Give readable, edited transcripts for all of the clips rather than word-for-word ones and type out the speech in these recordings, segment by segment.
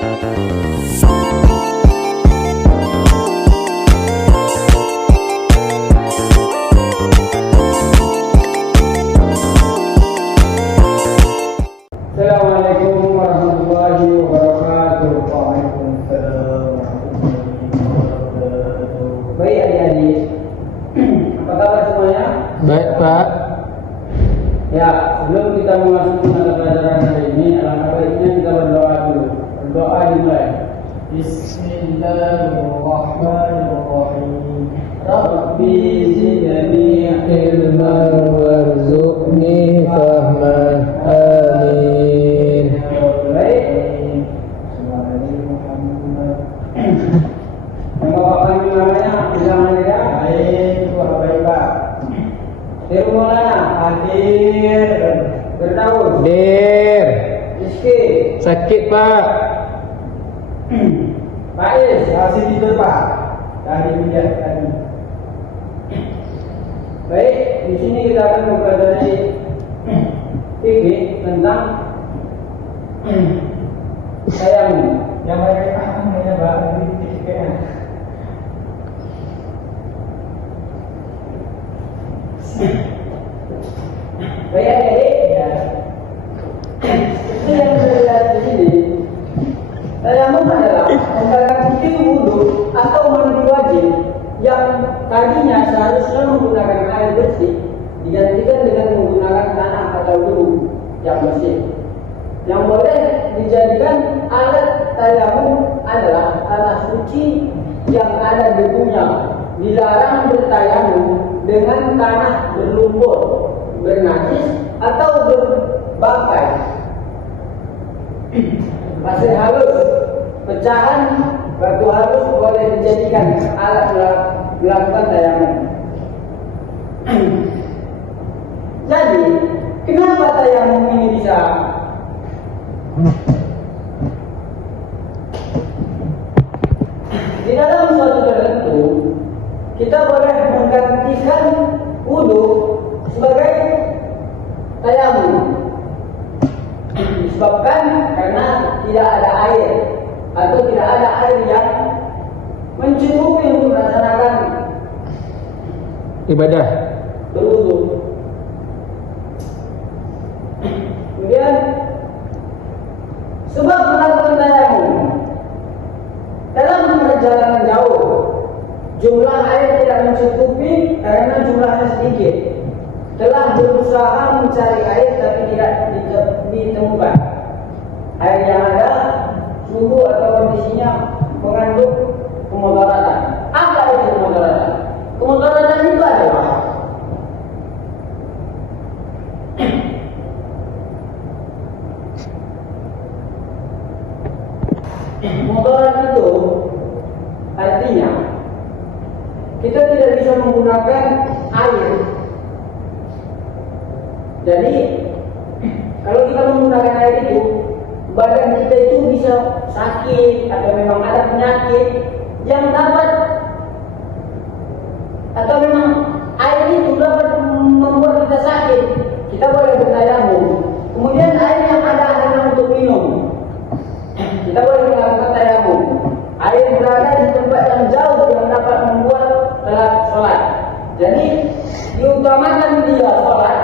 Assalamualaikum warahmatullahi wabarakatuh. Waalaikumsalam warahmatullahi wabarakatuh. Baik adik-adik, apa kabar semuanya? Baik Pak. Ya, sebelum kita memasuki mata pelajaran hari ini, alangkah baiknya kita berdoa dulu. Berdoa dimulai. Bismillahirrahmanirrahim. Rabbi zidni Ilman warzuqni fahman. Amin. Baik. Yang Bapak panggil namanya, bilang aja. Baik, baik Pak. Termulana, hadir. Bertahun. Dir. Rizki. Sakit Pak. Pak Is, masih tidur Pak. Tadi hujan tadi. Baik, di sini kita akan mempelajari fikih tentang tayamum. Yang mereka namanya Pak fikih. Baik adik-adik, ya. Itu yang saya lihat di sini. Tayamum adalah mengganti wudu atau mandi wajib yang tadinya seharusnya menggunakan air bersih digantikan dengan menggunakan tanah atau debu yang bersih. Yang boleh dijadikan alat tayamum adalah tanah suci yang ada debunya. Dilarang bertayamum dengan tanah berlumpur, bernajis atau berbangkai. Pasir halus, pecahan batu halus boleh dijadikan alat melakukan tayamum. Jadi, kenapa tayamum ini bisa? Di dalam suatu tertentu, kita boleh menggantikan wudu sebagai tayamum. Disebabkan karena tidak ada air atau tidak ada air yang mencukupi untuk melaksanakan Ibadah. berwudu. Kemudian sebab melakukan tayamum dalam perjalanan jauh, jumlah air tidak mencukupi karena jumlahnya sedikit. Telah berusaha mencari air tapi tidak ditemukan. Air yang ada suhu atau kondisinya mengandung kemudaratan. Apa itu kemudaratan? Kemudaratan itu adalah kemudaratan itu artinya kita tidak bisa menggunakan air. Jadi kalau kita menggunakan air itu, badan kita itu bisa sakit atau memang ada penyakit yang dapat, atau memang air itu dapat membuat kita sakit. Kita boleh bertayamum. Kemudian air yang ada hanya untuk minum, kita boleh melakukan tayamum. Air berada di tempat yang jauh yang dapat membuat telat sholat. Jadi diutamakan dia sholat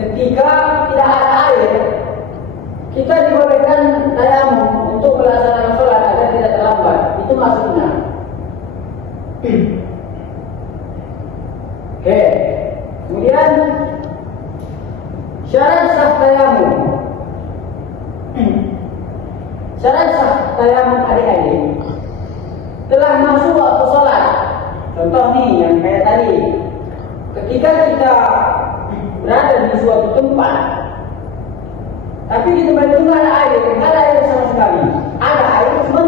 ketika tidak ada air. Kita dibolehkan tayamum untuk melaksanakan sholat agar tidak terlambat. Itu maksudnya. Oke. Kemudian syarat sah tayamum. Syarat sah tayamum adik-adik telah masuk waktu sholat. Contoh nih yang kayak tadi, ketika kita berada di suatu tempat, tapi di tempat itu nggak ada air sama sekali. Ada air cuma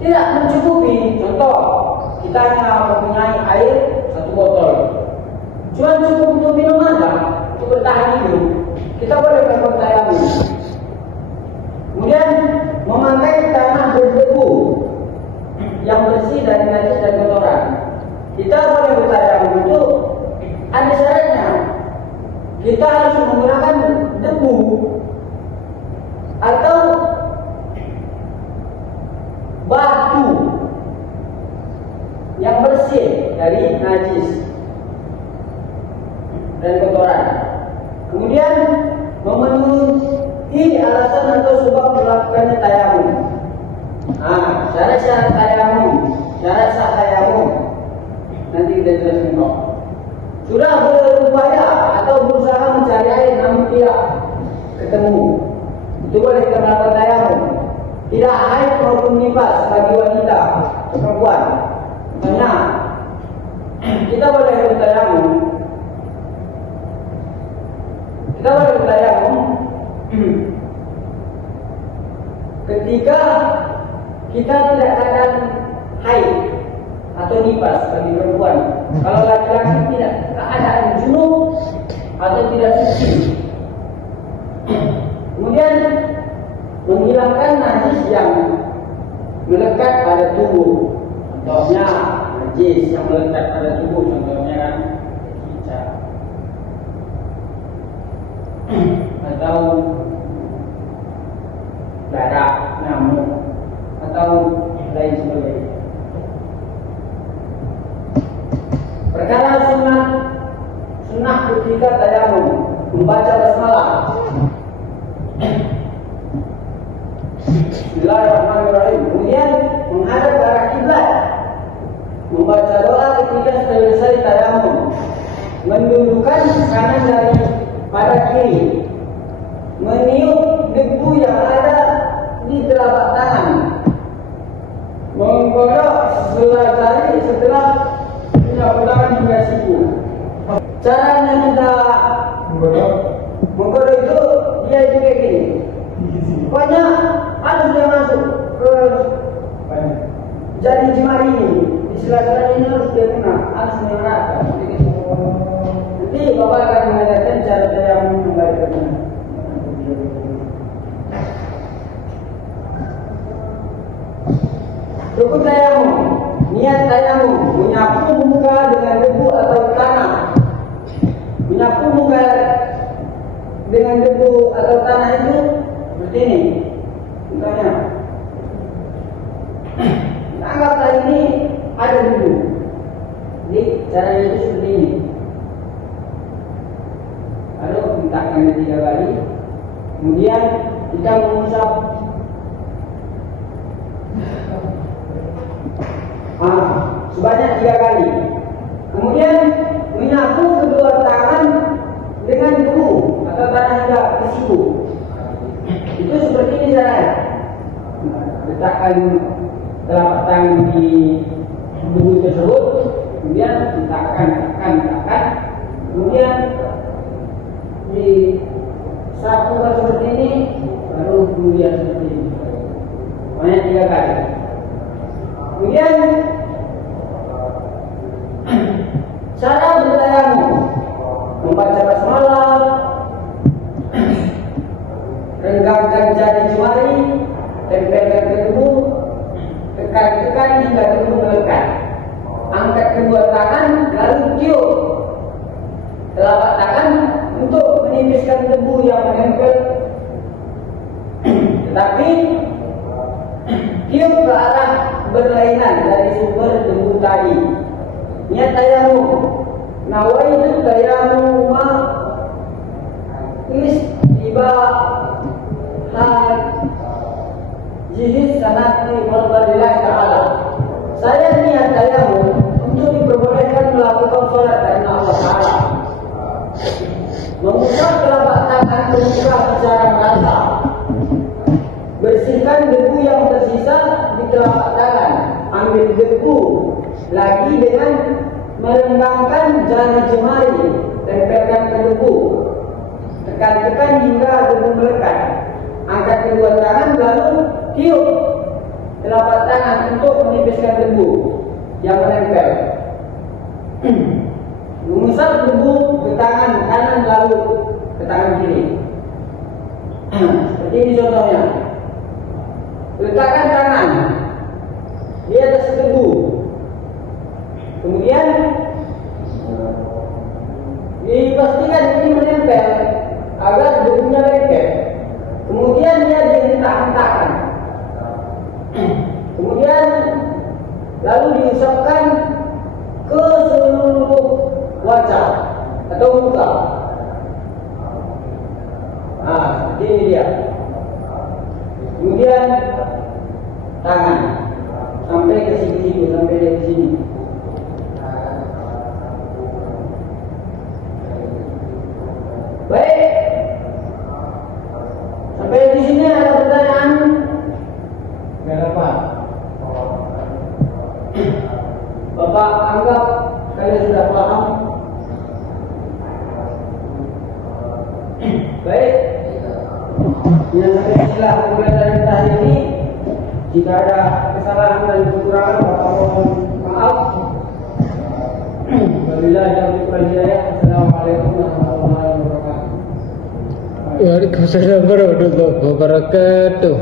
tidak mencukupi. Contoh, kita hanya mempunyai air 1 botol, cuma cukup untuk minum aja, untuk bertahan hidup. Kita boleh melakukan tayamum. Kemudian memakai tanah berdebu yang bersih dari najis dan kotoran. Kita boleh bertayamum itu ada syaratnya. Kita harus menggunakan debu alasan atau sebab melakukannya tayamum. Syarat-syarat tayamum, syarat sah tayamum. Nanti kita jelaskan kok. Sudah berupaya atau berusaha mencari air namun tidak ketemu, itu boleh kita melakukan tayamum. Tidak haid maupun nifas bagi wanita perempuan. Misalnya kita boleh bertayamum. Kita boleh bertayamum ketika kita tidak keadaan haid atau nifas bagi perempuan. Kalau laki-laki tidak keadaan junub atau tidak suci. Kemudian menghilangkan najis yang melekat pada tubuh. Contohnya najis yang melekat pada tubuh, contohnya kan cicak atau darah, nyamuk atau lain sebagainya. Perkara sunnah ketika tayamum, membaca basmalah. Bismillahirrahmanirrahim. Kemudian menghadap ke arah kiblat, membaca doa ketika selesai tayamum, mendudukkan kanan dari pada kiri, meniup debu yang ada di telapak tangan, menggodok sebelah jari setelah tangan hingga siku. Caranya kita menggodok itu dia juga gini. Pokoknya halus dia masuk ke jari jemari ini, di sela-sela ini harus dia kena, halus dia merata. Nanti Bapak akan mengajarkan cara yang membaiknya. Rukun tayamum, niat tayamum, menyapu muka dengan debu atau tanah. Menyapu muka dengan debu atau tanah itu seperti ini. Contohnya, anggaplah ini ada debu. Jadi caranya itu seperti ini. Lalu hentakkan 3 kali. Kemudian kita mengusap sebanyak 3 kali. Kemudian menyapu kedua tangan dengan debu atau tanah hingga ke siku. Itu seperti ini caranya. Letakkan telapak tangan di debu tersebut, kemudian letakkan, kemudian disapukan seperti ini, baru kemudian seperti ini. Banyak 3 kali. Kemudian cara bertayamum, membaca basmalah, renggangkan jari jemari, tempelkan ke debu, tekan hingga debu melekat. Angkat kedua tangan, lalu tiup telapak tangan untuk menipiskan debu yang menempel. Tetapi tiup ke arah berlainan dari sumber debu tadi. Niat tayamum, nawaitu tayamum jihis sanati mardalillahi ta'ala. Saya niat tayamum untuk diperbolehkan melakukan sholat karena Allah Ta'ala. Mengusap telapak tangan ke muka secara merata. Bersihkan debu yang tersisa di telapak tangan. Ambil debu lagi dengan merenggangkan jari jemari, tempelkan ke debu, tekan hingga debu melekat. Angkat kedua tangan lalu tiup telapak tangan untuk menipiskan debu yang menempel. Mengusap debu ke tangan kanan lalu ke tangan kiri. Seperti ini contohnya. Letakkan tangan di atas debu. Kemudian dipastikan ini menempel agar debunya lengket. Kemudian dia dihentak-hentakkan. Kemudian lalu diusapkan ke seluruh wajah atau muka. Seperti ini dia. Kemudian tangan sampai ke sini, sampai di sini. Baik. Sampai di sini ada pertanyaan? Tidak dapat. Bapak anggap kalian sudah paham? Baik. Yang saya sila pembelajaran kita hari ini. Jika ada kesalahan dan kekurangan, Bapak mohon maaf. Wabillahi taufiq wal hidayah. Assalamualaikum warahmatullahi wabarakatuh. Waalaikumsalam warahmatullahi wabarakatuh.